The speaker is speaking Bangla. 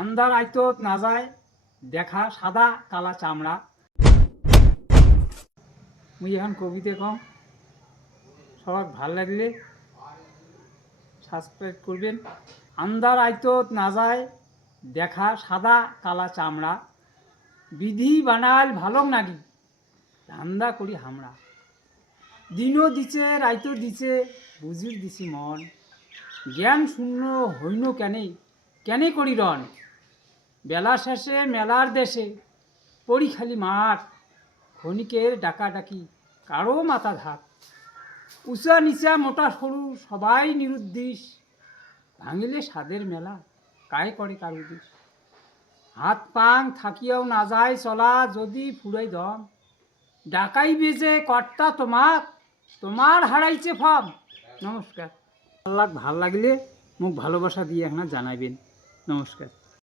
আন্ধার আইতো না যায় দেখা সাদা কালা চামড়া। মুই এখন কবিতে কম, সবার ভাল লাগলে সাবস্ক্রাইব করবেন। আন্ধার আইতো না যায় দেখা সাদা কালা চামড়া, বিধি বানাল ভালো নাগি ধান্দা করি হামরা। দিনও দিছে রাইতো দিছে বুঝির দিছি মন, জ্ঞান শূন্য হইন কেনে কেনে করি রন। বেলা শেষে মেলার দেশে পড়ি খালি মাঠ, ক্ষণিকের ডাকাডাকি কারো মাথা ঘাট। উঁচা নিচা মোটা সরু সবাই নিরুদ্দেশ, ভাঙিলে স্বাদের মেলা কায় করে কার উদ্দেশ। হাত পাং থাকিয়াও না যায় চলা যদি ফুরাই দম, ডাকাই বেজে কর্তা তোমাক তোমার হারাইছে ফম। নমস্কার। ভাল লাগলে মোক ভালোবাসা দিয়ে এখন জানাইবেন। নমস্কার।